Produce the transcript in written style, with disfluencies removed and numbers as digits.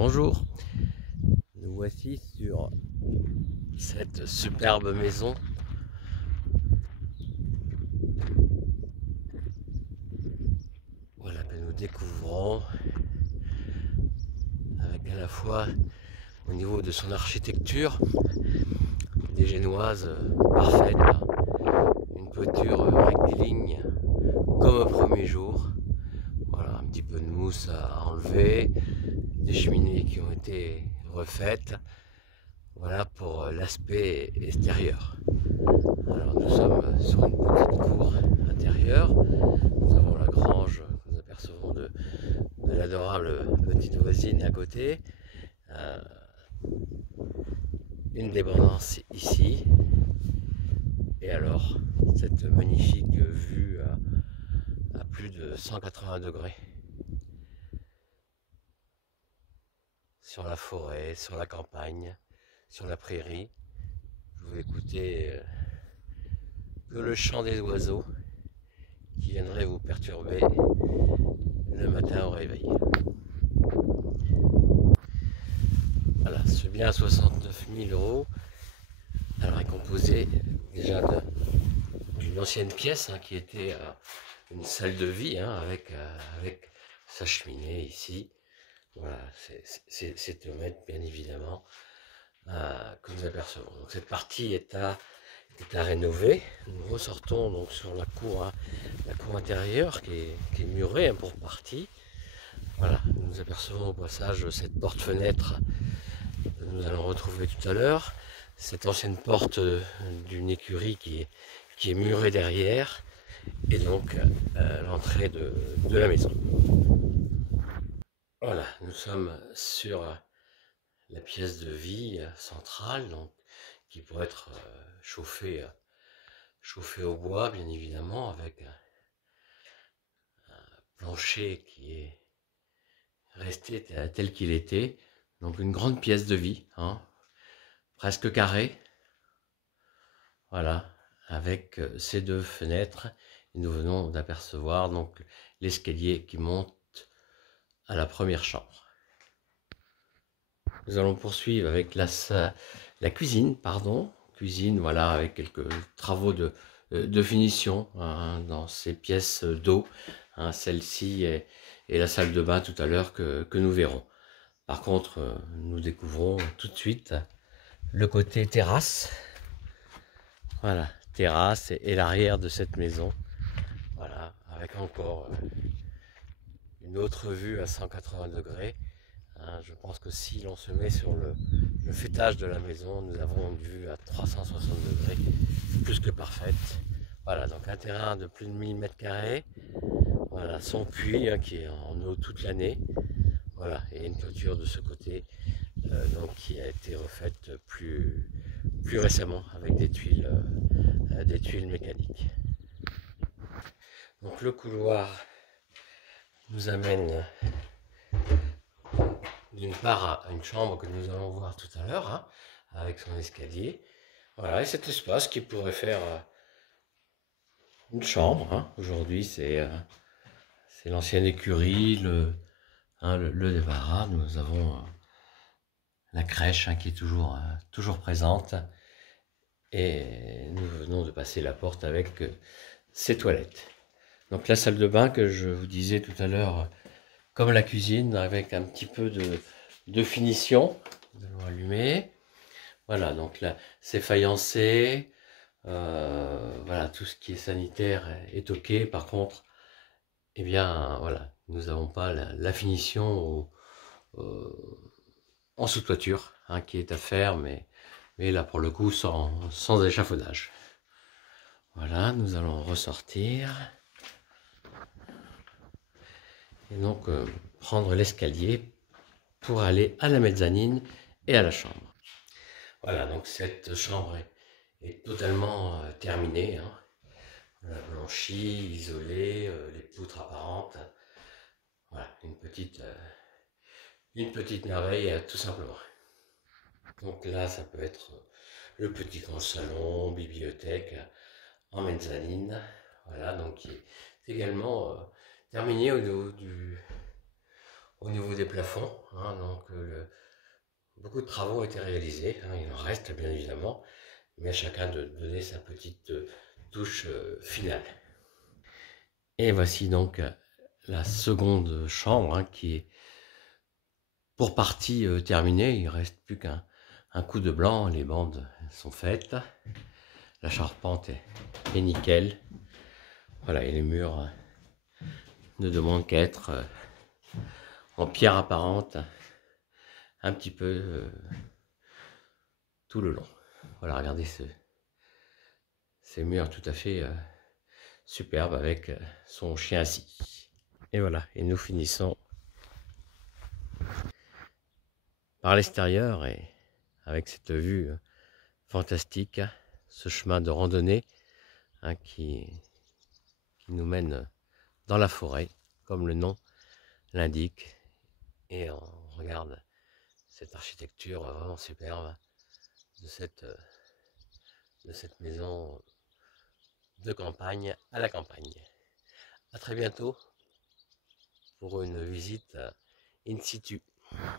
Bonjour, nous voici sur cette superbe maison. Voilà que nous découvrons avec à la fois au niveau de son architecture des génoises parfaites, une toiture rectiligne comme au premier jour. Voilà, un petit peu de mousse à enlever, des cheminées qui ont été refaites. Voilà pour l'aspect extérieur. Alors nous sommes sur une petite cour intérieure. Nous avons la grange que nous apercevons de l'adorable petite voisine à côté. Euh, une dépendance ici. Et alors, cette magnifique vue à plus de 180 degrés. Sur la forêt, sur la campagne, sur la prairie. Vous écoutez que le chant des oiseaux qui viendraient vous perturber le matin au réveil. Voilà, ce bien à 69 000 €, alors est composé déjà d'une ancienne pièce qui était une salle de vie avec sa cheminée ici. Voilà, c'est au mètre bien évidemment que nous apercevons. Donc, cette partie est à rénover. Nous ressortons donc sur la cour intérieure qui est murée pour partie. Voilà, nous apercevons au passage cette porte-fenêtre que nous allons retrouver tout à l'heure. Cette ancienne porte d'une écurie qui est murée derrière, et donc l'entrée de la maison. Voilà, nous sommes sur la pièce de vie centrale, donc, qui pourrait être chauffée au bois, bien évidemment, avec un plancher qui est resté tel qu'il était. Donc une grande pièce de vie, presque carrée. Voilà, avec ces deux fenêtres. Et nous venons d'apercevoir donc l'escalier qui monte à la première chambre. Nous allons poursuivre avec la cuisine, cuisine, voilà, avec quelques travaux de finition dans ces pièces d'eau. Celle-ci est la salle de bain tout à l'heure que nous verrons. Par contre, nous découvrons tout de suite le côté terrasse. Voilà, terrasse et l'arrière de cette maison. Voilà, avec encore une autre vue à 180 degrés. Je pense que si l'on se met sur le fêtage de la maison, nous avons une vue à 360 degrés, plus que parfaite. Voilà, donc un terrain de plus de 1000 m². Voilà, son puits qui est en eau toute l'année. Voilà, et une toiture de ce côté, donc qui a été refaite plus récemment avec des tuiles mécaniques. Donc le couloir nous amène d'une part à une chambre que nous allons voir tout à l'heure, avec son escalier. Voilà, et cet espace qui pourrait faire une chambre. Aujourd'hui, c'est l'ancienne écurie, le débarras. Nous avons la crèche qui est toujours présente. Et nous venons de passer la porte avec ces toilettes. Donc la salle de bain que je vous disais tout à l'heure, comme la cuisine, avec un petit peu de finition. Nous allons allumer. Voilà, donc là, c'est faïencé. Voilà, tout ce qui est sanitaire est ok. Par contre, eh bien, voilà, nous n'avons pas la finition en sous-toiture qui est à faire, mais là, pour le coup, sans échafaudage. Voilà, nous allons ressortir. Et donc, prendre l'escalier pour aller à la mezzanine et à la chambre. Voilà, donc cette chambre est totalement terminée. Voilà, blanchie, isolée, les poutres apparentes. Voilà, une petite merveille, tout simplement. Donc là, ça peut être le petit grand salon, bibliothèque en mezzanine. Voilà, donc qui est également terminé au au niveau des plafonds, hein, donc beaucoup de travaux ont été réalisés, hein, il en reste bien évidemment, mais à chacun de donner sa petite touche finale. Et voici donc la seconde chambre, hein, qui est pour partie terminée. Il ne reste plus qu'un coup de blanc, les bandes sont faites, la charpente est nickel. Voilà, et les murs ne demandent qu'à être en pierre apparente un petit peu tout le long. Voilà, regardez ces murs tout à fait superbes avec son chien assis. Et voilà, et nous finissons par l'extérieur et avec cette vue fantastique, ce chemin de randonnée, hein, qui nous mène dans la forêt, comme le nom l'indique. Et on regarde cette architecture vraiment superbe de cette maison de campagne à la campagne. À très bientôt pour une visite in situ.